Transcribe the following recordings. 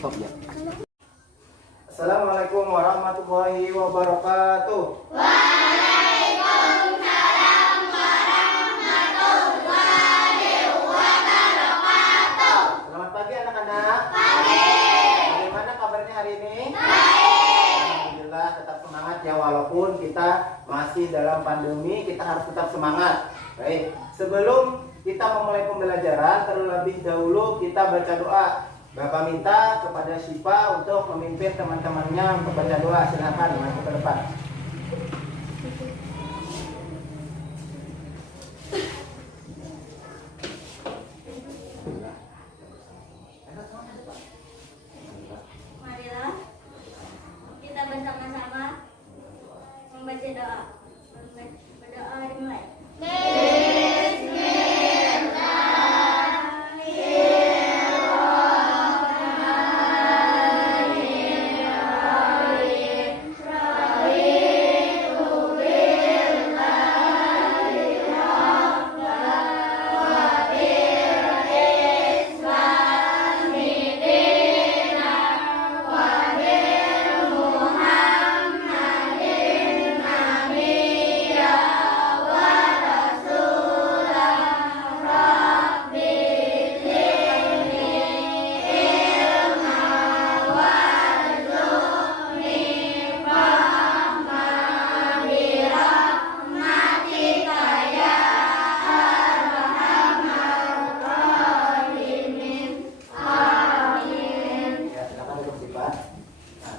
Stop ya. Assalamualaikum warahmatullahi wabarakatuh. Waalaikumsalam warahmatullahi wabarakatuh. Selamat pagi anak-anak. Pagi. Bagaimana kabarnya hari ini? Baik. Alhamdulillah, tetap semangat ya, walaupun kita masih dalam pandemi, kita harus tetap semangat. Baik, sebelum kita memulai pembelajaran, terlebih dahulu kita baca doa. Bapak minta kepada Syifa untuk memimpin teman-temannya untuk baca doa. Silakan maju ke depan. Marilah kita bersama-sama membaca doa. Berdoa dimulai.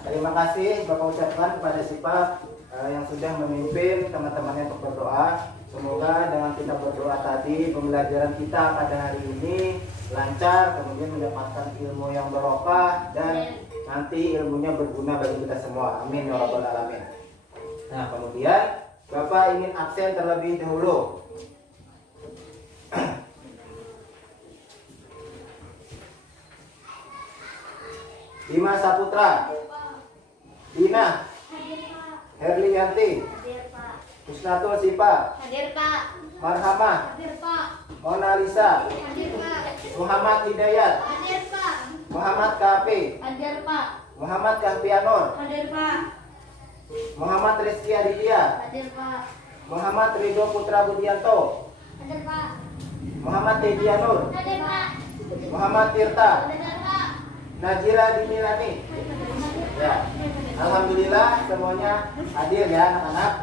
Terima kasih Bapak ucapkan kepada Syifa yang sudah memimpin teman-temannya untuk berdoa. Semoga dengan kita berdoa tadi, pembelajaran kita pada hari ini lancar, kemudian mendapatkan ilmu yang barokah dan nanti ilmunya berguna bagi kita semua. Amin ya rabbal alamin. Nah, kemudian Bapak ingin absen terlebih dahulu. Dimas Saputra, Dina, Hadir Pak. Herlianti, Hadir Pak. Husnatul Sipa, Hadir Pak. Marhamah, Hadir Pak. Mona Lisa, Hadir Pak. Muhammad Hidayat, Hadir Pak. Muhammad Kafi, Hadir Pak. Muhammad Kahfianur, Hadir Pak. Muhammad Rizky Aditya, Hadir Pak. Muhammad Ridho Putra Budianto, Hadir Pak. Muhammad Tedianur, Hadir Pak. Muhammad Tirta, Hadir Pak. Najila Dimilani. Ya, alhamdulillah semuanya hadir ya anak-anak.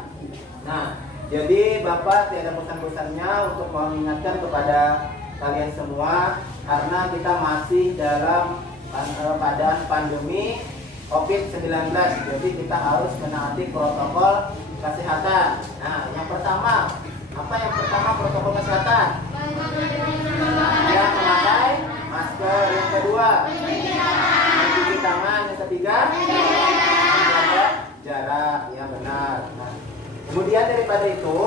Nah, jadi Bapak tidak ada bosan-bosannya untuk mengingatkan kepada kalian semua, karena kita masih dalam keadaan pandemi COVID-19. Jadi kita harus menaati protokol kesehatan. Nah, yang pertama, apa yang pertama protokol kesehatan? Yang memakai masker. Yang kedua, mencuci tangan. Yang ketiga, menjaga jarak. Ya benar. Nah, kemudian daripada itu,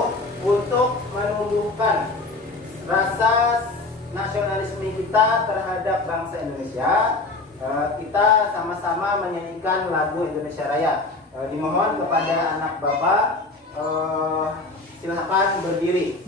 untuk menumbuhkan rasa nasionalisme kita terhadap bangsa Indonesia, kita sama-sama menyanyikan lagu Indonesia Raya. Dimohon kepada anak Bapak, silakan berdiri.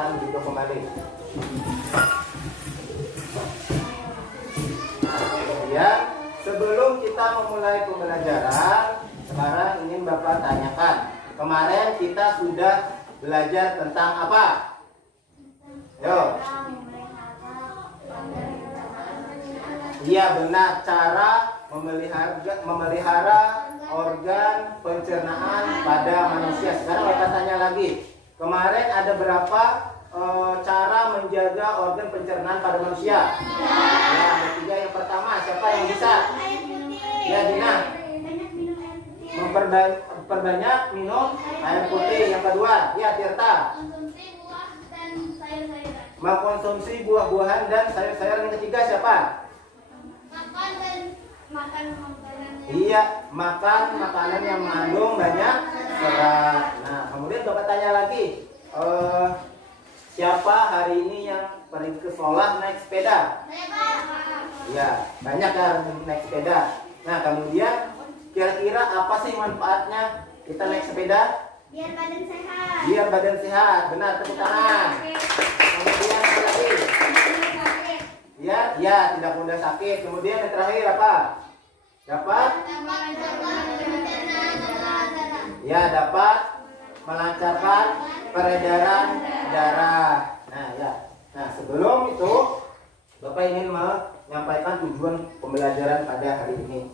akan duduk kembali. Nah, kemudian sebelum kita memulai pembelajaran, sekarang ingin Bapak tanyakan. Kemarin kita sudah belajar tentang apa? Yo. Iya benar, cara memelihara organ pencernaan pada manusia. Sekarang kita tanya lagi. Kemarin ada berapa cara menjaga organ pencernaan pada manusia? Ya, ada 3. Yang pertama, siapa yang bisa? Ya, Dina. Memperbanyak minum air putih. Yang kedua, ya Tirta. Mengkonsumsi buah-buahan dan sayur-sayuran. Yang ketiga siapa? Makan makanan. Iya, makan makanan yang mengandung banyak serat. Nah, kemudian Bapak tanya lagi, siapa hari ini yang pergi ke sekolah naik sepeda? Iya, banyak kan naik sepeda. Nah, kemudian kira-kira apa sih manfaatnya kita naik sepeda? Biar badan sehat. Biar badan sehat. Benar, tepuk tangan. Kemudian apa lagi? Ya, tidak mudah sakit. Kemudian yang terakhir apa? Dapat melancarkan peredaran darah. Nah, sebelum itu Bapak ingin menyampaikan tujuan pembelajaran pada hari ini.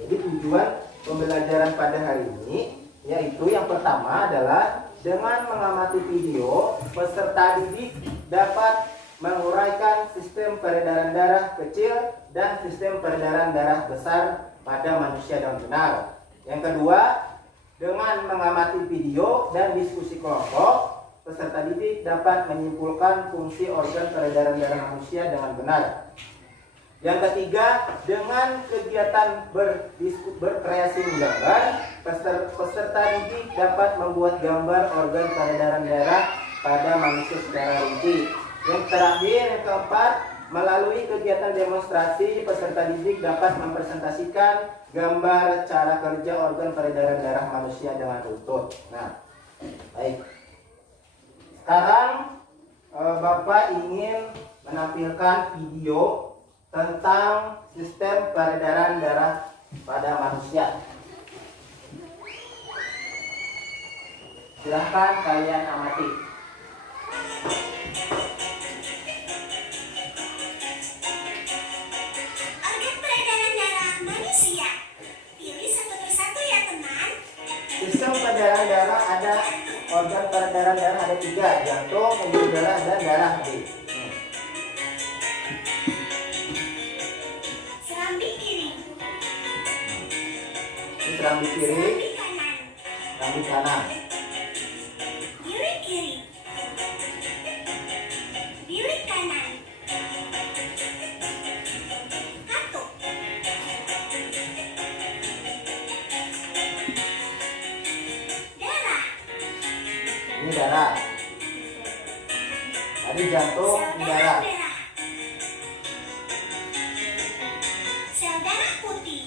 Jadi tujuan pembelajaran pada hari ini yaitu yang pertama adalah dengan mengamati video, peserta didik dapat menguraikan sistem peredaran darah kecil dan sistem peredaran darah besar pada manusia dengan benar. Yang kedua, dengan mengamati video dan diskusi kelompok, peserta didik dapat menyimpulkan fungsi organ peredaran darah manusia dengan benar. Yang ketiga, dengan kegiatan berkreasi menggambar, peserta didik dapat membuat gambar organ peredaran darah pada manusia secara rinci. Yang terakhir, yang keempat, melalui kegiatan demonstrasi, peserta didik dapat mempresentasikan gambar cara kerja organ peredaran darah manusia dengan utuh. Nah, baik. Sekarang Bapak ingin menampilkan video tentang sistem peredaran darah pada manusia. Silahkan kalian amati. Sistem peredaran darah ada organ peredaran darah ada 3, jantung, pembuluh darah dan darah. Serambi kiri. Ini serambi kiri, serambi kanan. Bilik kiri. Bilik kanan. Katup. Darah. Ini darah. Tadi jantung, ini darah. Sel darah putih.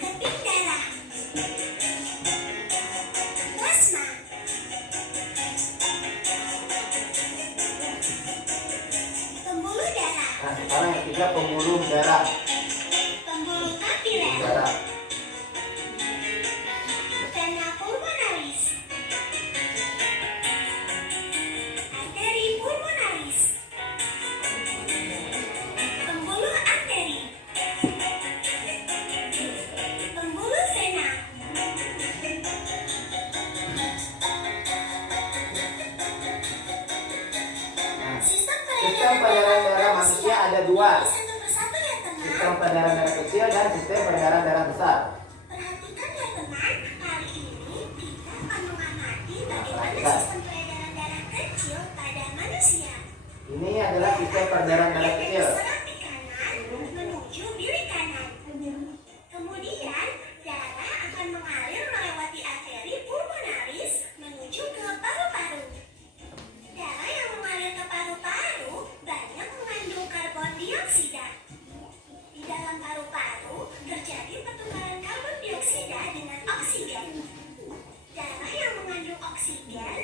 Keping darah. Plasma. Pembuluh darah. Nah, sekarang yang ketiga pembuluh darah. Pembuluh kapiler. Darah. Vena pulmonalis. Arteri pulmonalis. Pembuluh arteri. Pembuluh vena. Nah, Sistem sistem peredaran darah manusia ada 2. Satu persatu ya teman. Sistem peredaran darah kecil dan sistem peredaran darah besar. Perhatikan ya teman, kali ini kita akan mengamati bagaimana Perhatikan. sistem peredaran darah kecil pada manusia. Ini adalah sistem peredaran darah kecil. Serambi kanan menuju bilik kanan. Kemudian darah akan mengalir melewati arteri pulmonaris menuju ke paru-paru. Darah yang mengalir ke paru-paru banyak mengandung karbon dioksida. Di dalam paru-paru terjadi pertukaran karbon dioksida dengan oksigen. Darah yang mengandung oksigen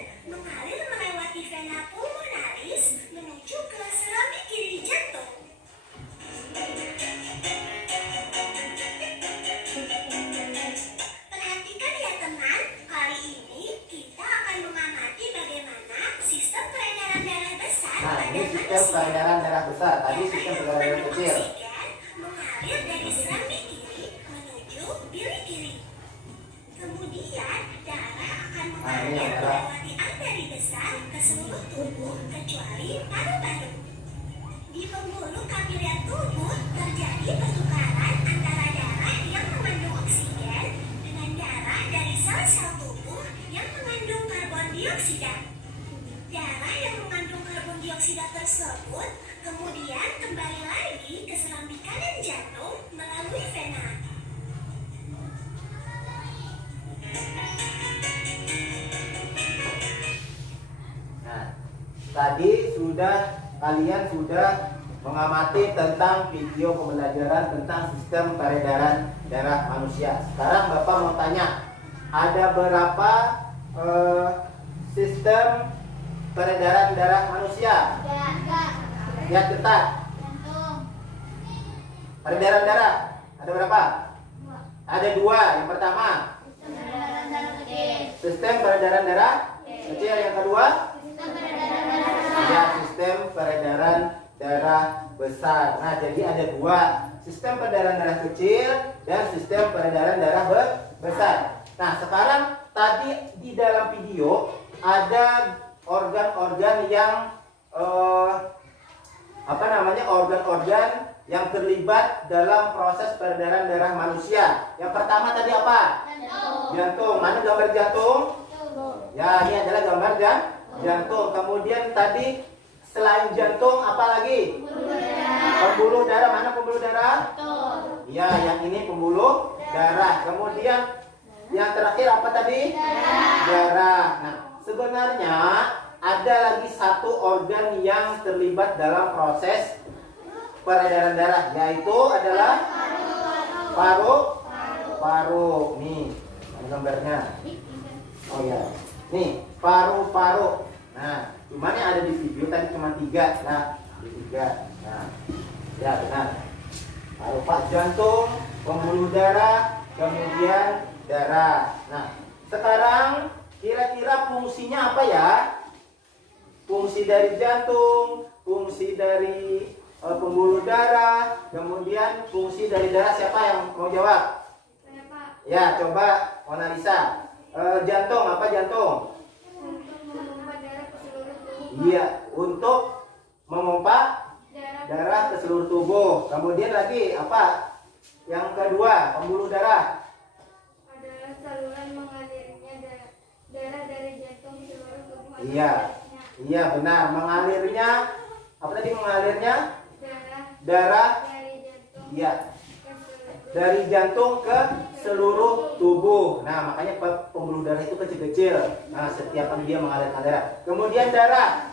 peredaran darah besar Nah, pada ini sistem manusia. peredaran darah besar. Tadi sistem peredaran darah Mengandung kecil. oksigen mengalir dari serambi kiri menuju bilik kiri. Kemudian darah akan Nah, ini yang mengalir darah. melewati arteri besar ke seluruh tubuh kecuali paru-paru. Di pembuluh kapiler tubuh terjadi pertukaran antara darah yang mengandung oksigen dengan darah dari sel-sel tubuh yang mengandung karbon dioksida. Darah yang mengandung karbon dioksida tersebut kemudian kembali lagi ke serambi kanan jantung melalui vena. Nah, tadi kalian sudah mengamati tentang video pembelajaran tentang sistem peredaran darah manusia. Sekarang Bapak mau tanya, ada berapa sistem peredaran darah manusia? Lihat ketat. Peredaran darah ada berapa? Ada 2. Yang pertama, sistem peredaran darah kecil. Yang kedua, ya, sistem peredaran darah besar. Nah, jadi ada 2, sistem peredaran darah kecil dan sistem peredaran darah besar. Nah, sekarang tadi di dalam video ada organ-organ yang organ-organ yang terlibat dalam proses peredaran darah manusia. Yang pertama tadi apa? Jantung. Mana gambar jantung? Ya, ini adalah gambar jantung. Kemudian tadi selain jantung apa lagi? Pembuluh darah. Mana pembuluh darah? Ya, yang ini pembuluh darah. Kemudian yang terakhir apa tadi? Darah. Nah, sebenarnya ada lagi satu organ yang terlibat dalam proses peredaran darah, yaitu adalah paru. Nih, ada gambarnya. Oh ya, nih paru-paru. Nah, cuman yang ada di video tadi cuma 3. Nah, di 3. Nah, ya benar. Paru, jantung, pembuluh darah, kemudian darah. Nah, sekarang kira-kira fungsinya apa ya? Fungsi dari jantung, fungsi dari pembuluh darah, kemudian fungsi dari darah. Siapa yang mau jawab? Ya, coba Mona Lisa. Jantung, apa jantung? Iya, untuk memompa darah ke seluruh tubuh. Kemudian lagi apa? Yang kedua, pembuluh darah. Adalah saluran mengalirnya darah dari jantung ke seluruh tubuh. Iya, benar. Mengalirnya, apa tadi mengalirnya? Darah. Dari jantung. Iya. Ke seluruh. Dari jantung ke seluruh tubuh. Nah, makanya pembuluh darah itu kecil-kecil. Nah, setiap kali dia mengalirkan darah. Kemudian darah.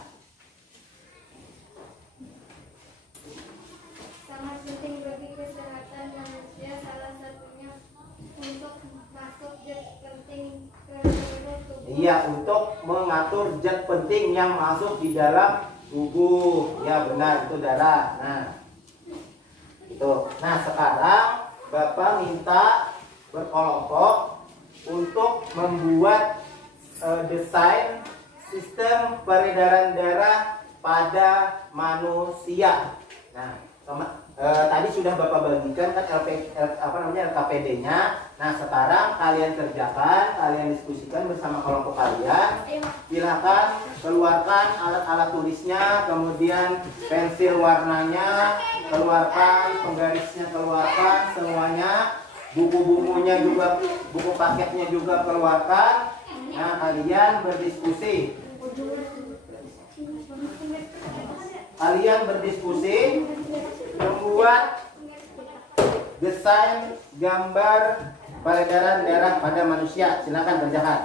Sangat penting bagi kesehatan manusia, salah satunya untuk masuk zat penting ke seluruh tubuh. Iya, untuk mengatur zat penting yang masuk di dalam tubuh. Ya, benar, itu darah. Nah, itu. Nah, sekarang Bapak minta berkelompok untuk membuat desain sistem peredaran darah pada manusia. Nah, tadi sudah Bapak bagikan kan LKPD-nya. Nah, sekarang kalian kerjakan, kalian diskusikan bersama kelompok kalian. Silakan keluarkan alat-alat tulisnya, kemudian pensil warnanya, keluarkan penggarisnya, keluarkan semuanya. Buku-bukunya juga, buku paketnya juga keluarkan. Nah, kalian berdiskusi. Kalian berdiskusi membuat desain gambar peredaran darah pada manusia. Silakan kerjakan.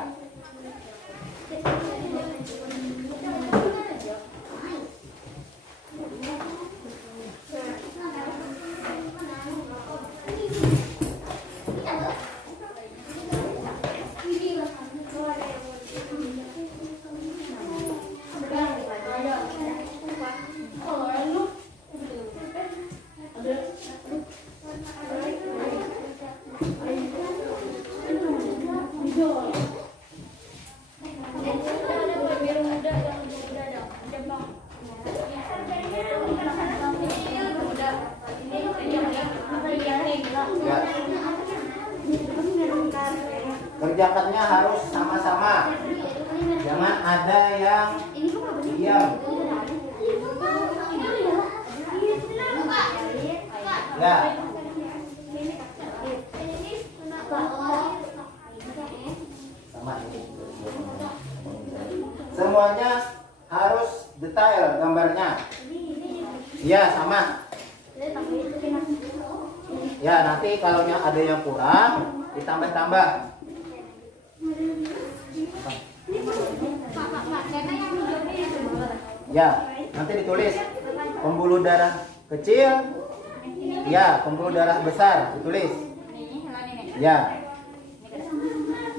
Diam. Ya. Sama ini. Semuanya harus detail gambarnya. Ya, sama. Ya, nanti kalau ada yang kurang ditambah-tambah. Ya, nanti ditulis pembuluh darah kecil. Ya, pembuluh darah besar ditulis. Ya.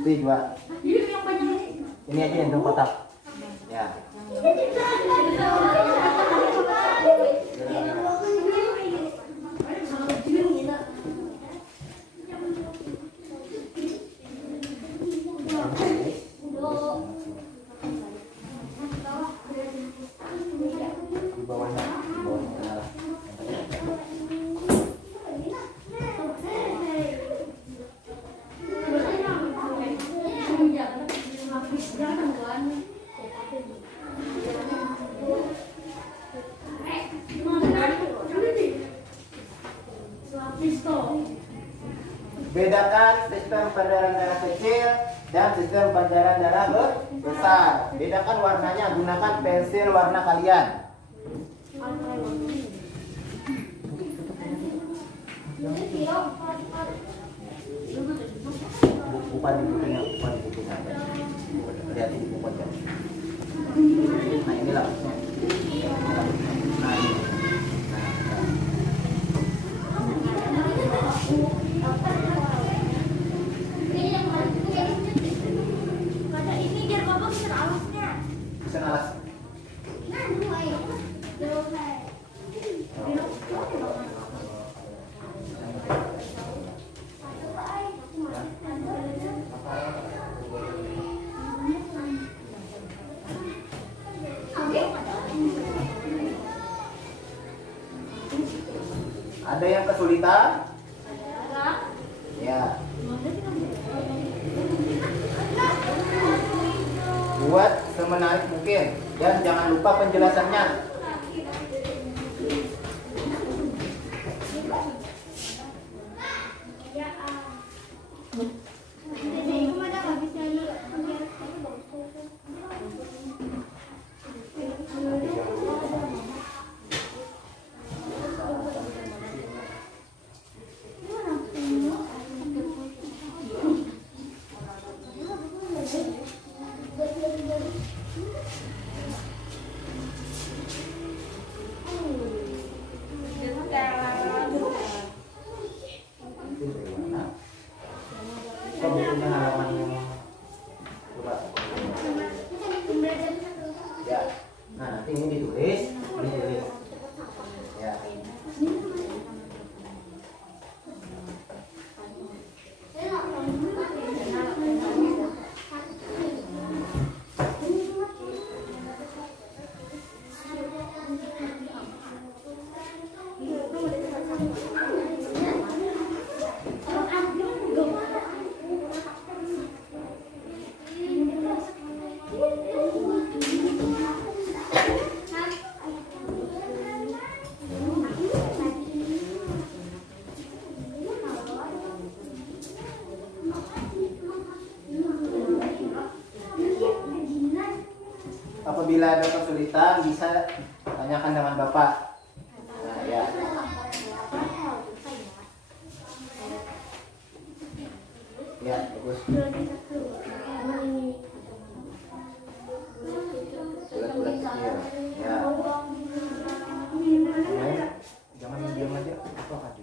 Itu juga. Ini aja yang kotak. Ya. Di bawahnya, adalah. Bedakan sistem peredaran darah kecil dan sistem peredaran darah besar. Bedakan warnanya, gunakan pensil warna kalian. Bukan di bukunya, bukan di bukunya. Lihat di bukunya. Nah, inilah. Nah, ini. Pesan alas. Ada yang kesulitan? Ya. Buat semenarik mungkin dan jangan lupa penjelasannya. Bukunya halaman yang coba. Ya. Nah, nanti ini ditulis, ini ditulis. Ya. Apabila ada kesulitan bisa tanyakan dengan Bapak. Nah, ya. Ya, bagus. Bulat-bulat kecil. Ya. Jangan diam aja. Apa tadi?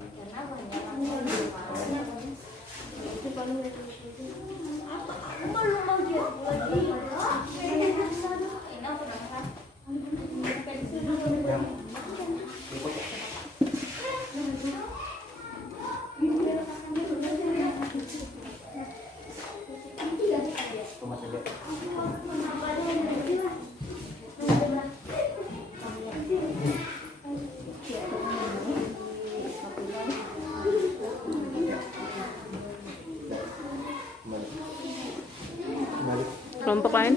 Kelompok lain?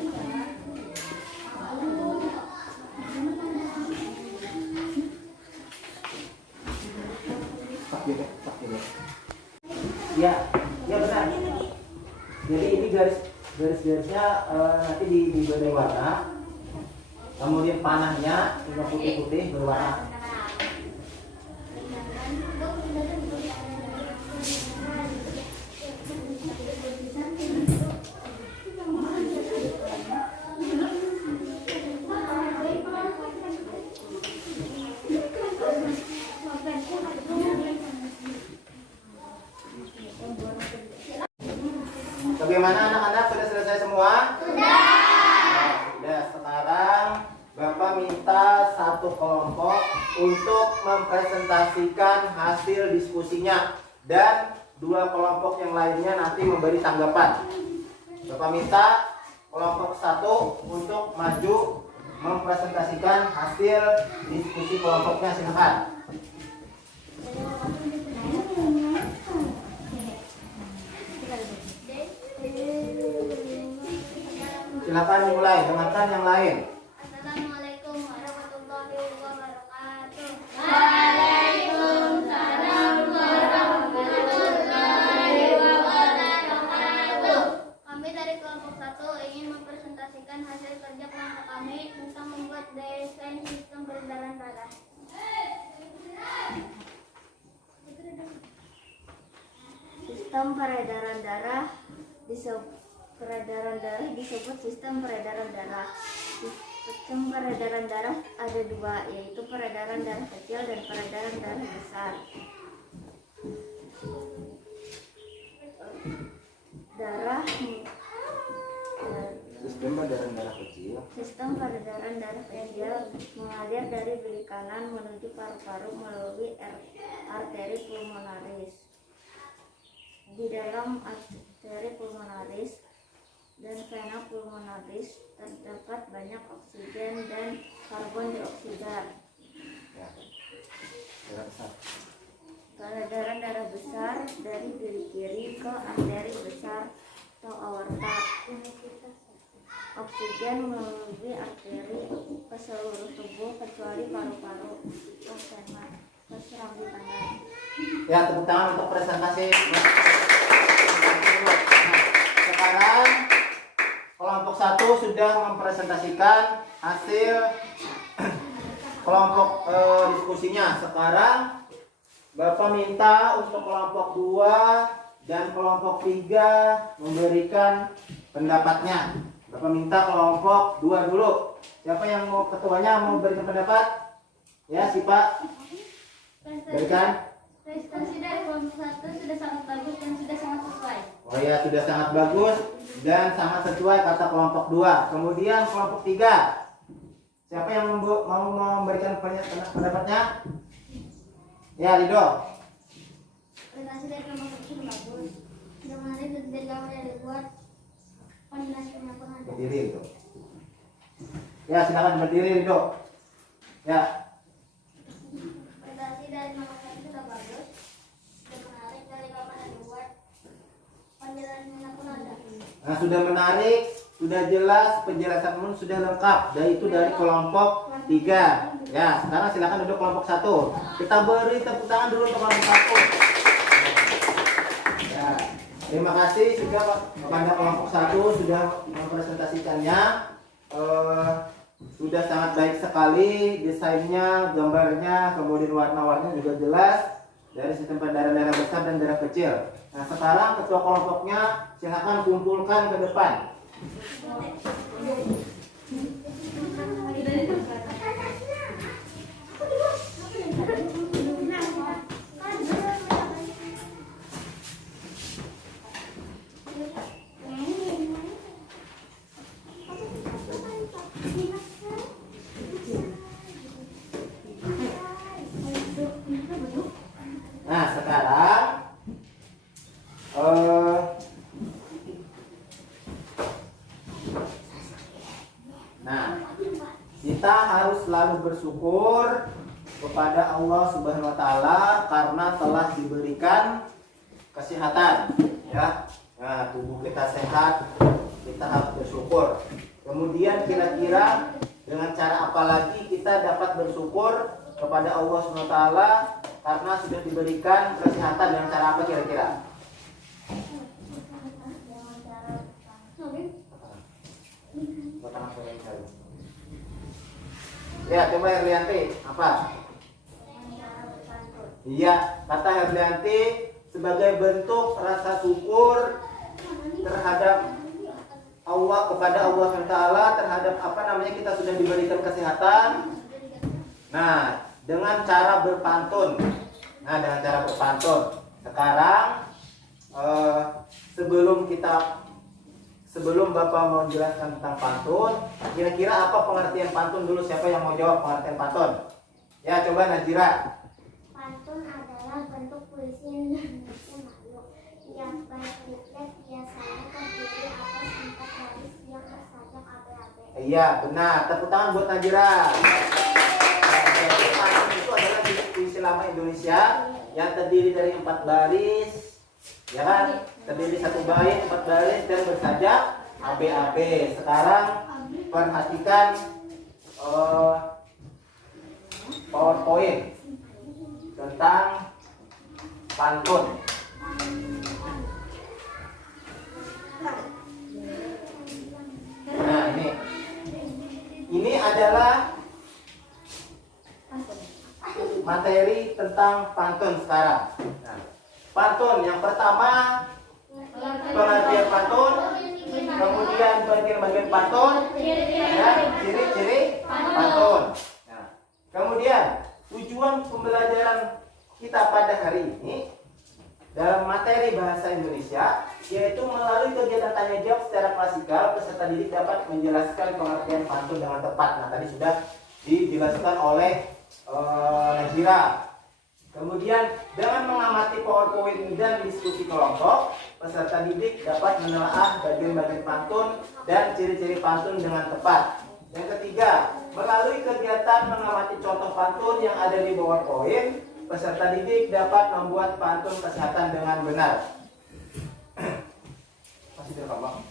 garis-garisnya nanti diberi warna. Kemudian panahnya juga putih-putih berwarna. Bagaimana anak-anak, sudah selesai semua? Sudah. Sudah. Sekarang Bapak minta satu kelompok untuk mempresentasikan hasil diskusinya dan dua kelompok yang lainnya nanti memberi tanggapan. Bapak minta kelompok satu untuk maju mempresentasikan hasil diskusi kelompoknya, silakan. Silakan dimulai, dengarkan yang lain. Assalamualaikum warahmatullahi wabarakatuh. Waalaikumsalam warahmatullahi wabarakatuh. Kami dari kelompok 1 ingin mempresentasikan hasil kerja kelompok kami tentang membuat desain sistem peredaran darah. Sistem peredaran darah disebut sistem peredaran darah. Sistem peredaran darah ada dua, yaitu peredaran darah kecil dan peredaran darah besar. Sistem peredaran darah kecil. Sistem peredaran darah kecil mengalir dari bilik kanan menuju paru-paru melalui arteri pulmonaris. Di dalam arteri pulmonaris dan vena pulmonaris terdapat banyak oksigen dan karbon dioksida. Ya. Darah besar. Peredaran darah besar dari bilik kiri ke arteri besar atau aorta. Oksigen melalui arteri ke seluruh tubuh kecuali paru-paru ke vena ke serambi tangan. Ya, tepuk tangan untuk presentasi. Nah, sekarang kelompok 1 sudah mempresentasikan hasil kelompok diskusinya. Sekarang Bapak minta untuk kelompok 2 dan kelompok 3 memberikan pendapatnya. Bapak minta kelompok 2 dulu. Siapa yang mau ketuanya mau memberikan pendapat? Ya, si Pak. Berikan. Prestasi dari kelompok 1 sudah sangat bagus dan sudah sangat sesuai. Oh ya, sudah sangat bagus dan sangat sesuai kata kelompok 2. Kemudian kelompok 3. Siapa yang mau memberikan pendapatnya? Ya, Rido. Prestasi dari kelompok 1 sudah bagus. Sudah menarik dan tidak gampang yang dibuat. Koordinasi penyampaian ada. Berdiri itu. Ya, silakan berdiri, Rido. Ya. Prestasi dari kelompok 1 sudah bagus. Sudah menarik dari gampang yang dibuat. Penjelasannya pun ada. Nah, sudah menarik, sudah jelas, penjelasan pun sudah lengkap. Dan itu dari kelompok 3. Ya, sekarang silakan duduk kelompok 1. Kita beri tepuk tangan dulu untuk kelompok 1. Ya, terima kasih sudah kepada kelompok 1 sudah mempresentasikannya. Sudah sangat baik sekali desainnya, gambarnya, kemudian warna-warnanya juga jelas dari sistem peredaran darah besar dan darah kecil. Nah, sekarang ketua kelompoknya silakan kumpulkan ke depan. Nah, sekarang kita harus selalu bersyukur kepada Allah Subhanahu wa taala karena telah diberikan kesehatan, ya. Nah, tubuh kita sehat, kita harus bersyukur. Kemudian kira-kira dengan cara apa lagi kita dapat bersyukur kepada Allah Subhanahu wa taala karena sudah diberikan kesehatan, dengan cara apa kira-kira? Ya, coba Herlianti, apa? Iya, kata Herlianti sebagai bentuk rasa syukur terhadap Allah, kepada Allah SWT, terhadap apa namanya, kita sudah diberikan kesehatan. Nah, dengan cara berpantun. Sekarang sebelum Bapak mau jelaskan tentang pantun, kira-kira apa pengertian pantun dulu? Siapa yang mau jawab pengertian pantun? Ya, coba Najira. Pantun adalah bentuk puisi yang makhluk yang berdiklat biasanya terdiri atas 4 baris yang bersajak abe-abe. Iya, benar. Tepuk tangan buat Najira. Jadi pantun itu adalah puisi lama Indonesia yang terdiri dari 4 baris, ya kan? Terdiri 1 bait, 4 baris dan bersajak AB-AB. Sekarang perhatikan PowerPoint tentang pantun. Nah, ini adalah materi tentang pantun sekarang. Nah, pantun yang pertama, pengertian pantun, kemudian bagian-bagian pantun, ya, ciri-ciri pantun. Nah, kemudian tujuan pembelajaran kita pada hari ini dalam materi bahasa Indonesia yaitu melalui kegiatan tanya jawab secara klasikal, peserta didik dapat menjelaskan pengertian pantun dengan tepat. Nah, tadi sudah dijelaskan oleh Najira. Kemudian dengan mengamati PowerPoint dan diskusi kelompok, peserta didik dapat menelaah bagian-bagian pantun dan ciri-ciri pantun dengan tepat. Yang ketiga, melalui kegiatan mengamati contoh pantun yang ada di PowerPoint, peserta didik dapat membuat pantun kesehatan dengan benar. Masih direkam.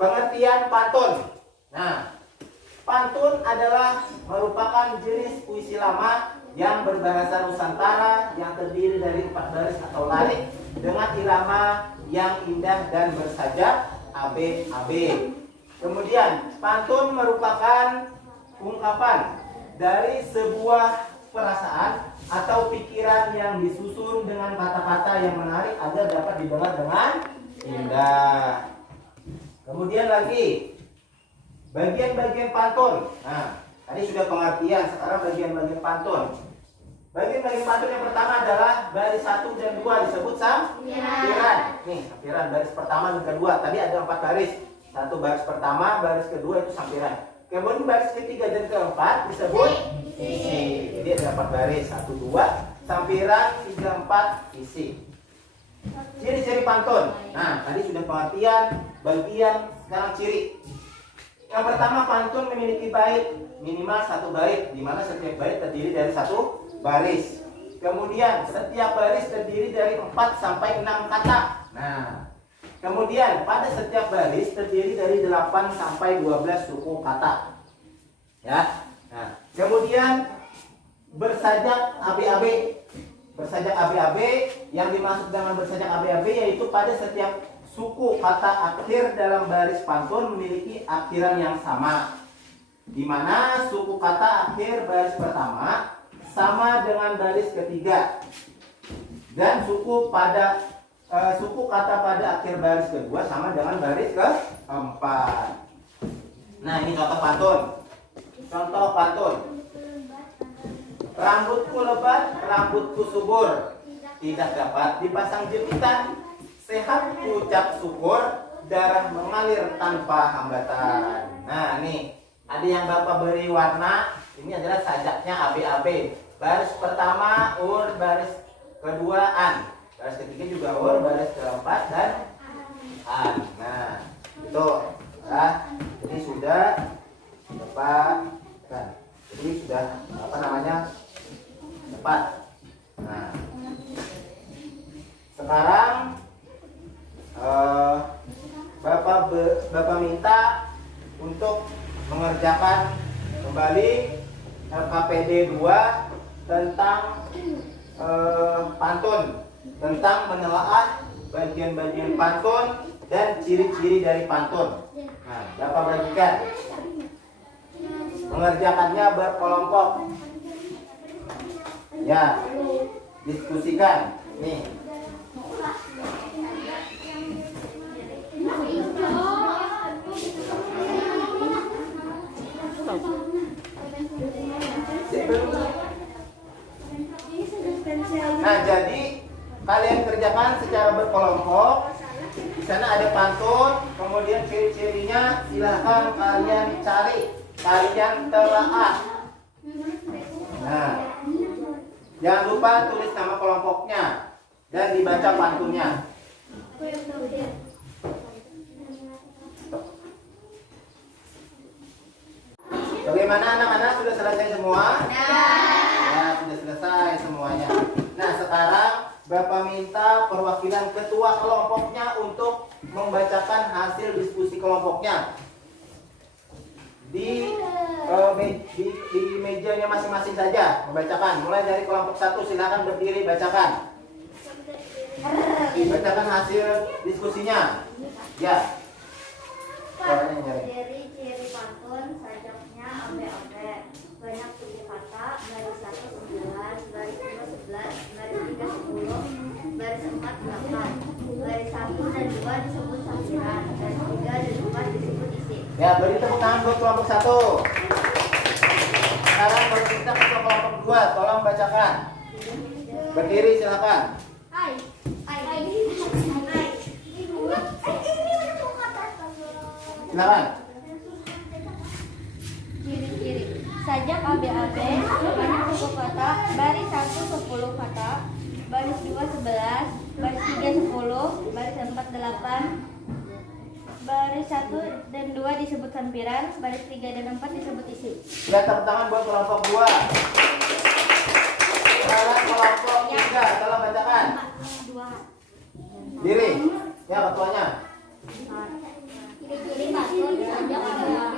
Pengertian pantun. Nah, pantun adalah merupakan jenis puisi lama yang berbahasa Nusantara yang terdiri dari 4 baris atau larik dengan irama yang indah dan bersajak AB-AB. Kemudian, pantun merupakan ungkapan dari sebuah perasaan atau pikiran yang disusun dengan kata-kata yang menarik agar dapat didengar dengan indah. Kemudian lagi, bagian-bagian pantun. Nah, tadi sudah pengertian, sekarang bagian-bagian pantun. Bagian-bagian pantun yang pertama adalah baris 1 dan 2 disebut sampiran. Nih, sampiran baris pertama dan kedua. Tadi ada 4 baris. 1 baris pertama, baris kedua itu sampiran. Kemudian baris ketiga dan keempat disebut isi. Jadi ada 4 baris, 1, 2, sampiran, 3, 4, isi. Ciri-ciri pantun. Nah, tadi sudah pengertian, bagian, sekarang ciri. Yang pertama, pantun memiliki bait minimal 1 bait, di mana setiap bait terdiri dari 1 baris. Kemudian setiap baris terdiri dari 4 sampai 6 kata. Nah, kemudian pada setiap baris terdiri dari 8 sampai 12 suku kata. Ya. Nah, kemudian bersajak AB-AB. Bersajak AB-AB, yang dimaksud dengan bersajak AB-AB yaitu pada setiap suku kata akhir dalam baris pantun memiliki akhiran yang sama, di mana suku kata akhir baris pertama sama dengan baris ketiga dan suku kata pada akhir baris kedua sama dengan baris keempat. Nah, ini contoh pantun. Contoh pantun. Rambutku lebat, rambutku subur, tidak dapat dipasang jepitan. Sehat ucap syukur, darah mengalir tanpa hambatan. Nah, nih ada yang Bapak beri warna. Ini adalah sajaknya AB-AB. Baris pertama ur, baris kedua an, baris ketiga juga ur, baris keempat dan an. Nah, itu nah, jadi sudah Bapak kan. Jadi sudah apa namanya? Tepat. Nah, sekarang Bapak minta untuk mengerjakan kembali LKPD 2 tentang pantun, tentang menelaah bagian-bagian pantun dan ciri-ciri dari pantun. Nah, Bapak bagikan. mengerjakannya berkelompok. Ya, diskusikan. Nih. Nah, jadi kalian kerjakan secara berkelompok. Di sana ada pantun, kemudian ciri-cirinya silahkan kalian cari, kalian telaah. Nah, jangan lupa tulis nama kelompoknya dan dibaca pantunnya. Bagaimana anak-anak, sudah selesai semua? Ya, sudah selesai semuanya. Nah, sekarang Bapak minta perwakilan ketua kelompoknya untuk membacakan hasil diskusi kelompoknya di mejanya masing-masing saja membacakan. Mulai dari kelompok 1, silakan berdiri bacakan. Bacakan hasil diskusinya. Ya. Ciri-ciri pantun sajaknya abe-abe, banyak tujuh kata, baris 1 11, baris 2 11, baris 3 10, baris 4 8, baris 1 dan 2 disebut sampiran, baris 3 dan 4 disebut isi. Ya, beri tepuk tangan buat kelompok 1. Sekarang baru kita ke kelompok 2, tolong bacakan. Berdiri silakan. Silakan. Ciri-ciri sajak ABAB, banyak suku kata, baris 1 10 kata, baris 2 11, baris 3 10, baris 4 8, baris 1 dan 2 disebut sampiran, baris 3 dan 4 disebut isi. Ya, tepuk tangan buat kelompok 2. Sekarang kelompok 3, tolong bacakan. Diri. Ya, ketuanya. Ciri-ciri pantun sajak ABAB,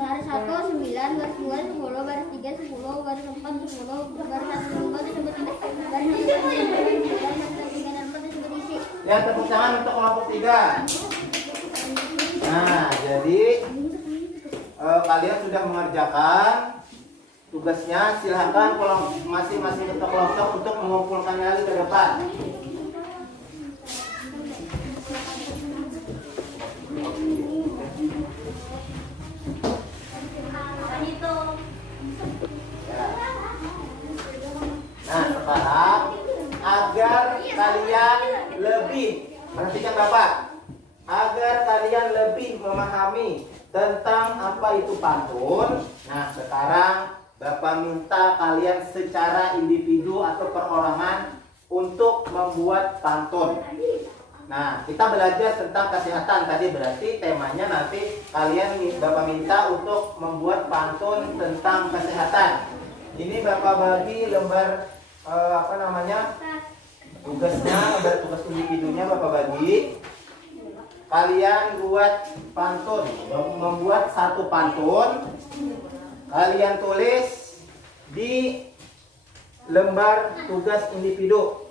baris 1 9, baris 2 10, baris 3 10, baris 4 10, baris 1 dan 2 disebut ini, baris 3 dan 4 disebut isi. Ya, tepuk tangan untuk kelompok 3. Nah, jadi kalian sudah mengerjakan tugasnya. Silahkan masing-masing ketua kelompok untuk mengumpulkan lagi ke depan. Nah, sekarang agar kalian lebih, perhatikan Bapak, agar kalian lebih memahami tentang apa itu pantun. Nah, sekarang Bapak minta kalian secara individu atau perorangan untuk membuat pantun. Nah, kita belajar tentang kesehatan tadi, berarti temanya nanti kalian Bapak minta untuk membuat pantun tentang kesehatan. Ini Bapak bagi lembar tugasnya, lembar tugas individunya Bapak bagi. Kalian buat pantun, membuat satu pantun. Kalian tulis di lembar tugas individu.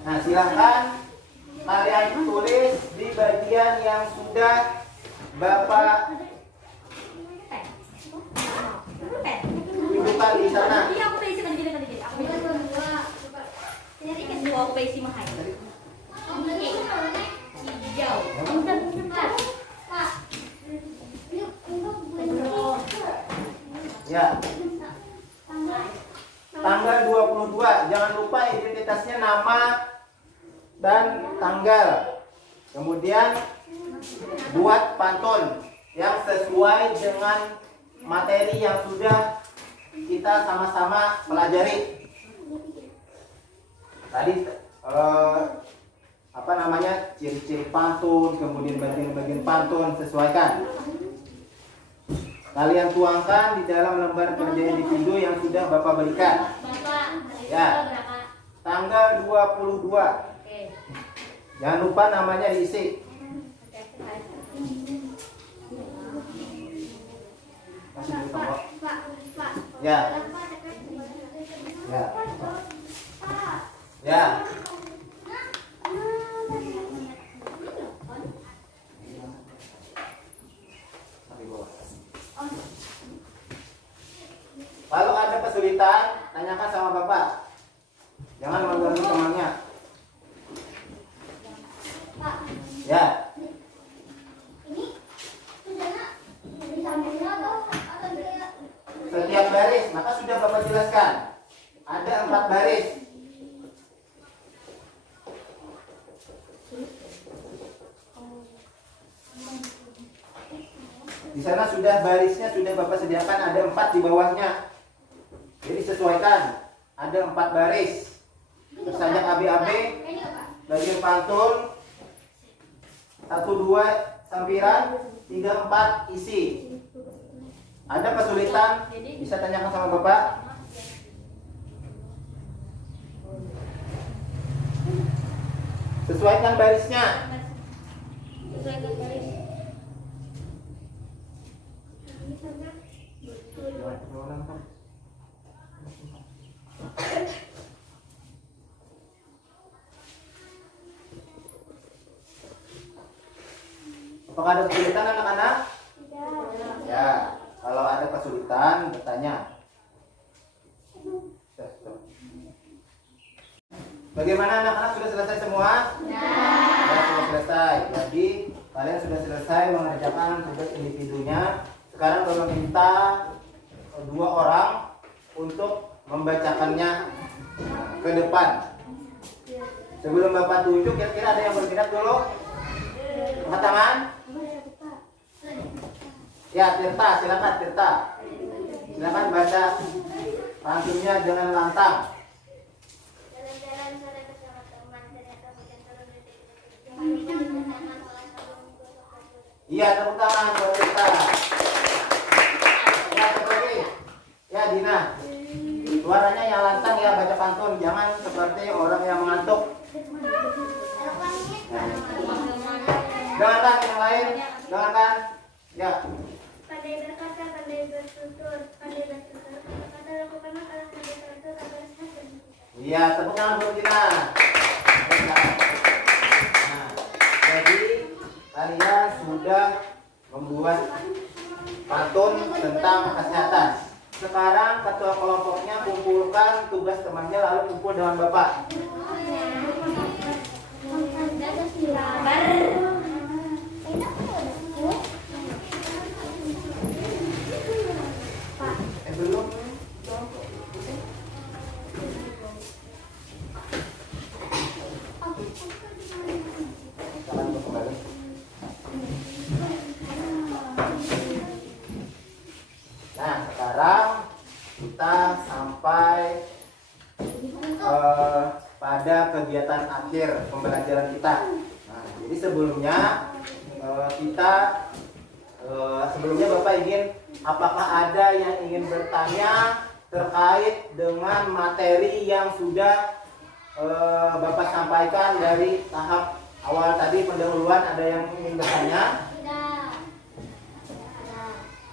Nah, silahkan kalian tulis di bagian yang sudah Bapak tunjukkan di sana. Ya. Tanggal 22, jangan lupa identitasnya nama dan tanggal. Kemudian buat pantun yang sesuai dengan materi yang sudah kita sama-sama pelajari. Tadi ciri-ciri pantun, kemudian bagian-bagian pantun, sesuaikan. Kalian tuangkan di dalam lembar kerja individu yang sudah Bapak berikan. Ya. Tanggal 22. Jangan lupa namanya diisi. Ya. Ya. Ya. Kalau ada kesulitan, tanyakan sama Bapak. Jangan mengganggu temannya. Ya. Setiap baris, maka sudah Bapak jelaskan. Ada 4 baris. Di sana sudah barisnya sudah Bapak sediakan, ada 4 di bawahnya. Jadi sesuaikan. Ada 4 baris. Bersajak AB-AB, bagian pantun, 1, 2 sampiran, 3, 4 isi. Ada kesulitan, bisa tanyakan sama Bapak. Sesuaikan barisnya. Sesuaikan baris. Apakah ada kesulitan anak-anak? Ya, kalau ada kesulitan bertanya. Bagaimana anak-anak, sudah selesai semua? Ya, sudah selesai. Jadi kalian sudah selesai mengerjakan tugas individunya. Sekarang Bapak minta 2 orang untuk membacakannya ke depan. Sebelum Bapak tunjuk, kira-kira ada yang berminat dulu? Angkat tangan. Ya, Tirta, silakan Tirta. Silakan baca pantunnya dengan lantang. Jalan-jalan sore bersama teman, ternyata hujan turun detik-detik. Iya, tepuk tangan buat Tirta. Ya, satu lagi. Ya, Dina. Suaranya yang lantang ya, baca pantun. Jangan seperti orang yang mengantuk. Dengarkan yang lain. Dengarkan. Ya. Pandai berkata, pandai bertutur, pandai bertutur, kata-kata lakukanlah kalau pandai bertutur, agar sehat. Iya, tepuk tangan buat Dina. Nah, jadi kalian sudah membuat pantun tentang kesehatan. Sekarang ketua kelompoknya kumpulkan tugas temannya lalu kumpul dengan Bapak. Belum. Nah, sekarang kita sampai pada kegiatan akhir pembelajaran kita. Nah, jadi sebelumnya sebelumnya Bapak ingin, apakah ada yang ingin bertanya terkait dengan materi yang sudah Bapak sampaikan dari tahap awal tadi pendahuluan? Ada yang ingin bertanya?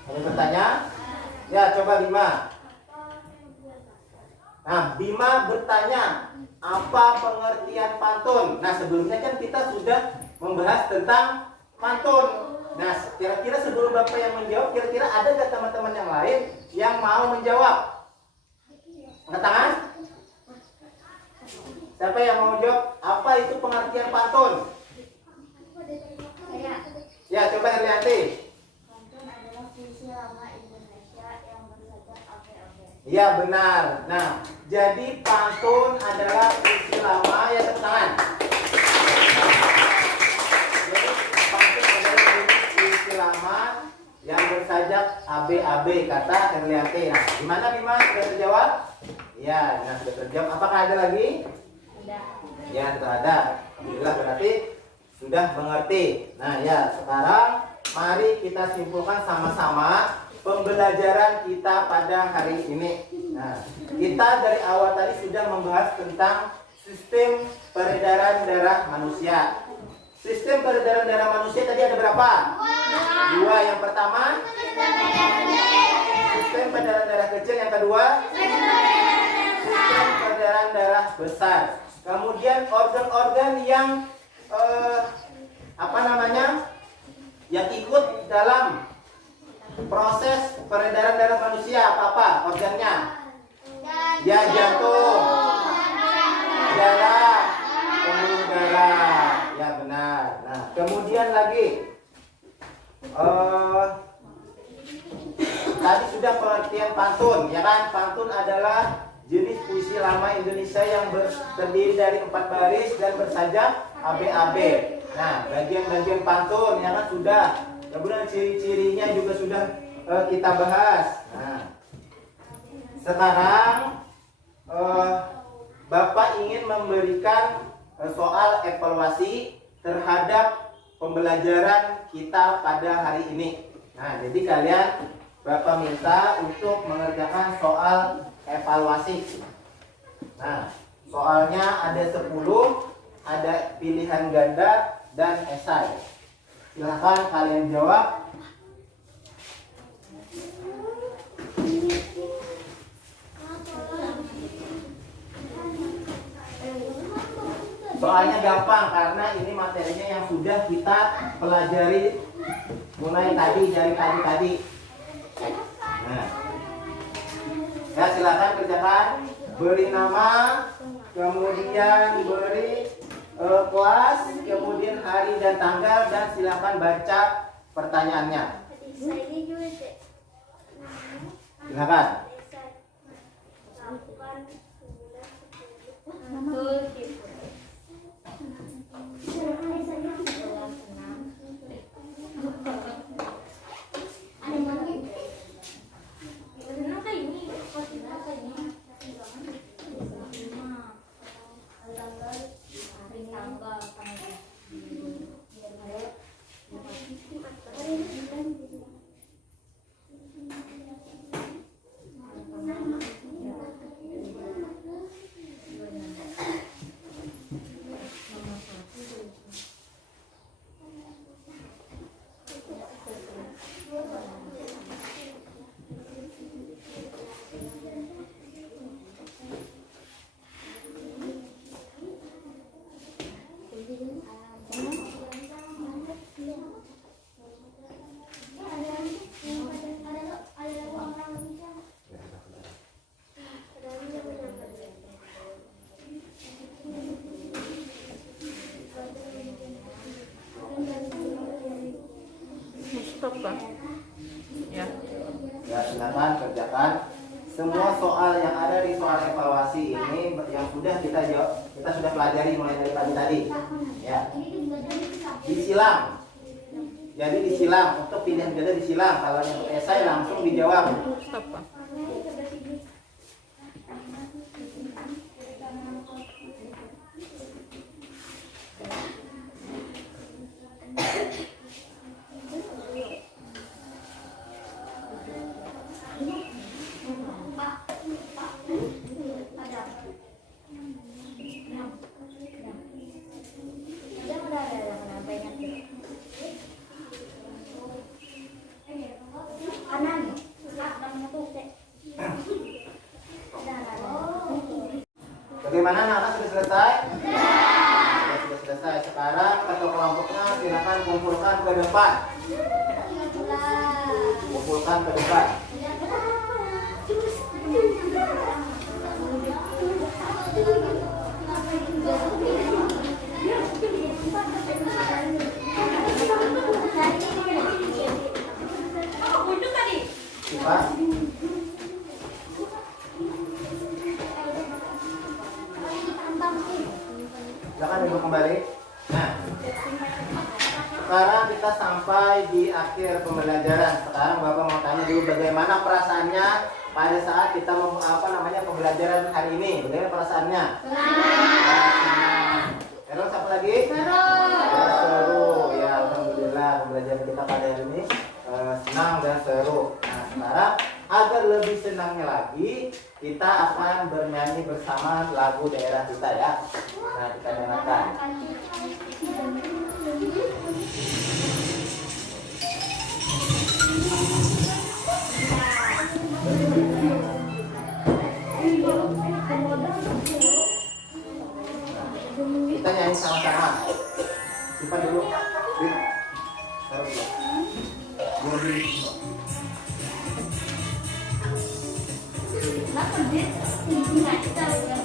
Ada bertanya? Ya, coba Bima. Nah, Bima bertanya, apa pengertian pantun? Nah, sebelumnya kan kita sudah membahas tentang pantun. Nah, kira-kira sebelum Bapak yang menjawab, kira-kira ada nggak teman-teman yang lain yang mau menjawab? Angkat tangan. Siapa yang mau menjawab? Apa itu pengertian pantun? Ya, coba Herlianti. Pantun adalah puisi lama Indonesia yang bersajak AB-AB. Iya, benar. Nah, jadi pantun adalah puisi lama, ya, tepuk tangan. Jadi pantun adalah puisi lama yang bersajak AB-AB, kata Herlianti. Nah, gimana Bima? Sudah terjawab? Ya, nah sudah terjawab. Apakah ada lagi? Ya, tidak ada. Alhamdulillah, berarti sudah mengerti. Nah, ya, sekarang mari kita simpulkan sama-sama pembelajaran kita pada hari ini. Nah, kita dari awal tadi sudah membahas tentang sistem peredaran darah manusia. Sistem peredaran darah manusia tadi ada berapa? 2. Yang pertama, sistem peredaran darah kecil, yang kedua sistem peredaran darah besar. Kemudian organ-organ yang yang ikut dalam proses peredaran darah manusia, apa organnya? Ya, jantung, darah, pembuluh darah. Ya, benar. Nah, kemudian lagi tadi sudah pengertian pantun, ya kan? Pantun adalah jenis puisi lama Indonesia yang terdiri dari 4 baris dan bersajak ABAB. Nah, bagian-bagian pantun ya kan sudah. Kemudian ciri-cirinya juga sudah kita bahas. Nah, sekarang Bapak ingin memberikan soal evaluasi terhadap pembelajaran kita pada hari ini. Nah, jadi kalian Bapak minta untuk mengerjakan soal evaluasi. Nah, soalnya ada 10, ada pilihan ganda dan esai. Silahkan kalian jawab. Soalnya gampang karena ini materinya yang sudah kita pelajari mulai tadi dari tadi. Nah, ya silakan kerjakan. Beri nama, kemudian beri kelas, kemudian hari dan tanggal, dan silakan baca pertanyaannya. Silakan. Ya, silakan kerjakan semua soal yang ada di soal evaluasi ini yang sudah kita sudah pelajari mulai dari pagi tadi. Ya. Disilang. Jadi disilang, untuk pilihan ganda disilang. Kalau yang esai langsung dijawab. Bagaimana anak-anak sudah selesai? Sudah selesai. Sekarang ketua kelompoknya silakan kumpulkan ke depan. Kumpulkan ke depan. Pak. Silakan duduk kembali. Nah, sekarang kita sampai di akhir pembelajaran. Sekarang Bapak mau tanya dulu bagaimana perasaannya pada saat kita pembelajaran hari ini. Bagaimana perasaannya? Senang. Terus apa lagi? Seru. Ya, alhamdulillah pembelajaran kita pada hari ini senang dan seru. Nah, sekarang agar lebih senangnya lagi, kita akan bernyanyi bersama lagu daerah kita ya. Nah, kita dengarkan. Taruh dulu. Biar dulu. Kenapa dia tinggi nggak kita udah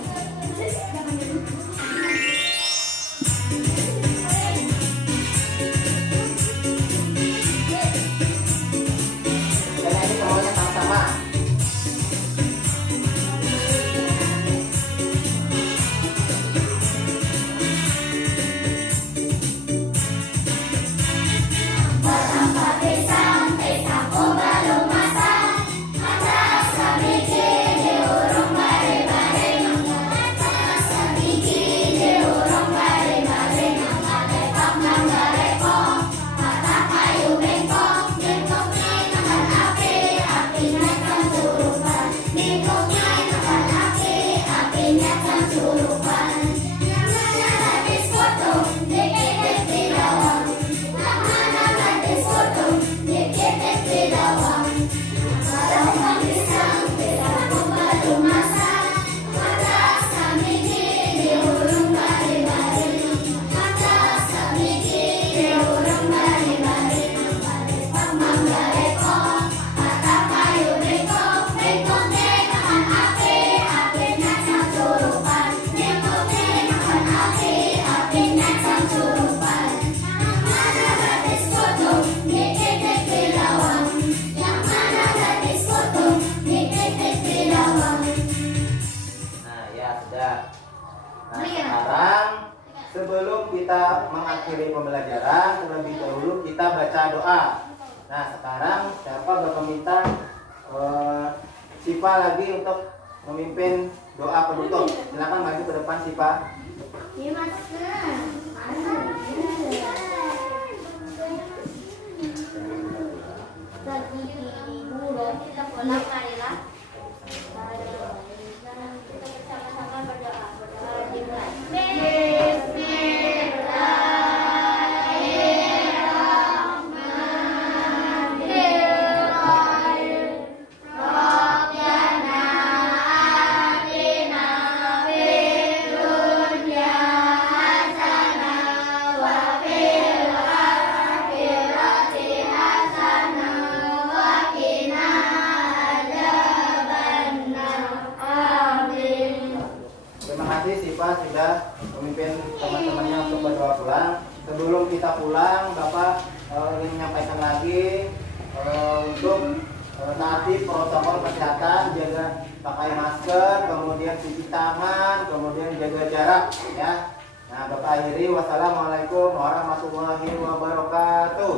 Kayaknya ini semuanya sama-sama. Nah, sekarang sebelum kita mengakhiri pembelajaran, terlebih dahulu kita baca doa. Nah, sekarang siapa Bapak minta Siva lagi untuk memimpin doa penutup. Silakan maju ke depan Siva. Iya mas. bagi ibu loh kita pulang marilah. Kita bersama-sama berdoa dimulai. Terima kasih Siva sudah memimpin teman-temannya untuk berdoa pulang. Sebelum kita pulang, Bapak ingin menyampaikan lagi untuk taati protokol kesehatan, jaga pakai masker, kemudian cuci tangan, kemudian jaga jarak, ya. Nah, Bapak akhiri, wassalamualaikum warahmatullahi wabarakatuh.